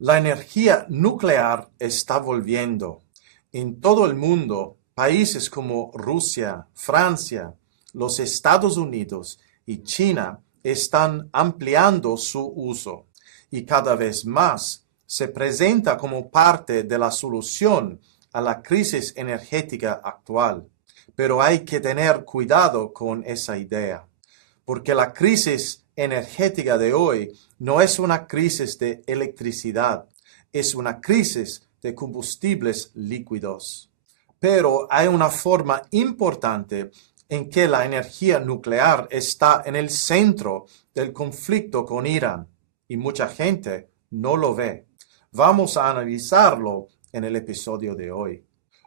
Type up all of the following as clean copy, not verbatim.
La energía nuclear está volviendo. En todo el mundo, países como Rusia, Francia, los Estados Unidos y China están ampliando su uso y cada vez más se presenta como parte de la solución a la crisis energética actual. Pero hay que tener cuidado con esa idea, porque la crisis energética de hoy no es una crisis de electricidad, es una crisis de combustibles líquidos. Pero hay una forma importante en que la energía nuclear está en el centro del conflicto con Irán, y mucha gente no lo ve. Vamos a analizarlo en el episodio de hoy.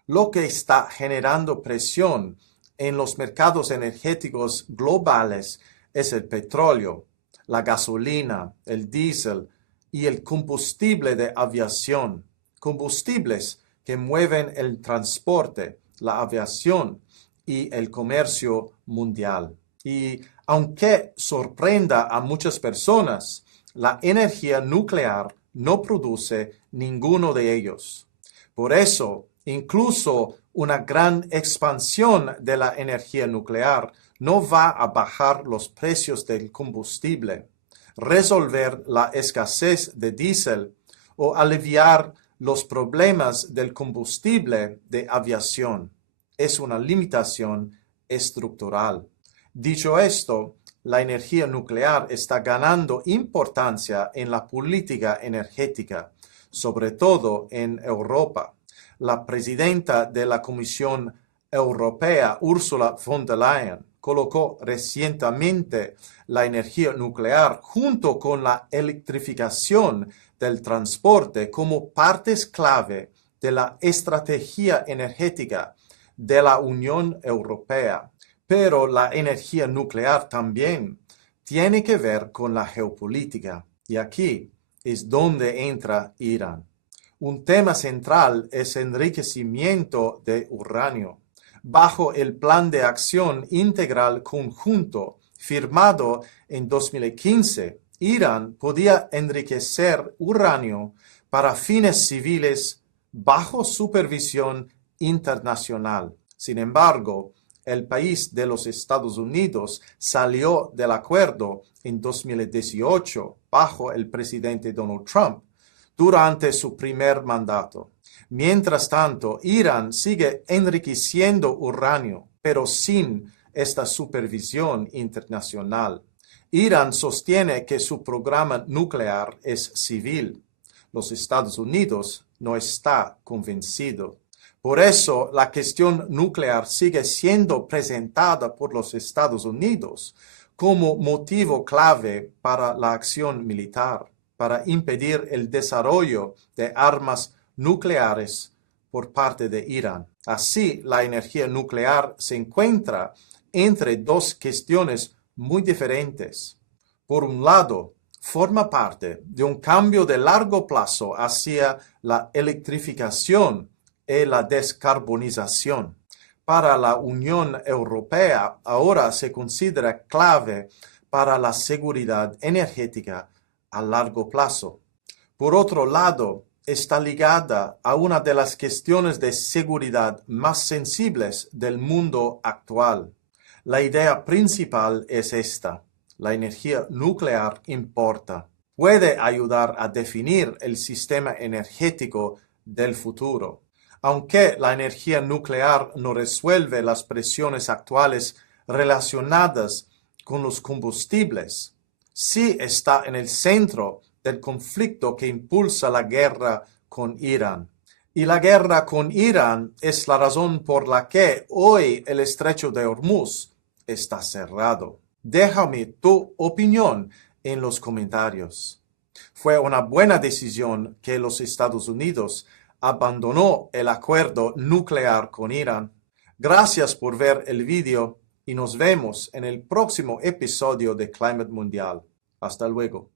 Lo que está generando presión en los mercados energéticos globales es el petróleo, la gasolina, el diésel y el combustible de aviación, combustibles que mueven el transporte, la aviación y el comercio mundial. Y aunque sorprenda a muchas personas, la energía nuclear no produce ninguno de ellos. Por eso, incluso una gran expansión de la energía nuclear no va a bajar los precios del combustible, resolver la escasez de diésel o aliviar los problemas del combustible de aviación. Es una limitación estructural. Dicho esto, la energía nuclear está ganando importancia en la política energética, sobre todo en Europa. La presidenta de la Comisión Europea, Ursula von der Leyen, colocó recientemente la energía nuclear junto con la electrificación del transporte como partes clave de la estrategia energética de la Unión Europea. Pero la energía nuclear también tiene que ver con la geopolítica, y aquí es donde entra Irán. Un tema central es enriquecimiento de uranio. Bajo el Plan de Acción Integral Conjunto firmado en 2015, Irán podía enriquecer uranio para fines civiles bajo supervisión internacional. Sin embargo, el país de los Estados Unidos salió del acuerdo en 2018 bajo el presidente Donald Trump durante su primer mandato. Mientras tanto, Irán sigue enriqueciendo uranio, pero sin esta supervisión internacional. Irán sostiene que su programa nuclear es civil. Los Estados Unidos no está convencido. Por eso, la cuestión nuclear sigue siendo presentada por los Estados Unidos como motivo clave para la acción militar, para impedir el desarrollo de armas nucleares por parte de Irán. Así, la energía nuclear se encuentra entre dos cuestiones muy diferentes. Por un lado, forma parte de un cambio de largo plazo hacia la electrificación y la descarbonización. Para la Unión Europea, ahora se considera clave para la seguridad energética a largo plazo. Por otro lado, está ligada a una de las cuestiones de seguridad más sensibles del mundo actual. La idea principal es esta: la energía nuclear importa. Puede ayudar a definir el sistema energético del futuro. Aunque la energía nuclear no resuelve las presiones actuales relacionadas con los combustibles, sí está en el centro del conflicto que impulsa la guerra con Irán. Y la guerra con Irán es la razón por la que hoy el estrecho de Hormuz está cerrado. Déjame tu opinión en los comentarios. ¿Fue una buena decisión que los Estados Unidos abandonó el acuerdo nuclear con Irán? Gracias por ver el video y nos vemos en el próximo episodio de Climate Mundial. Hasta luego.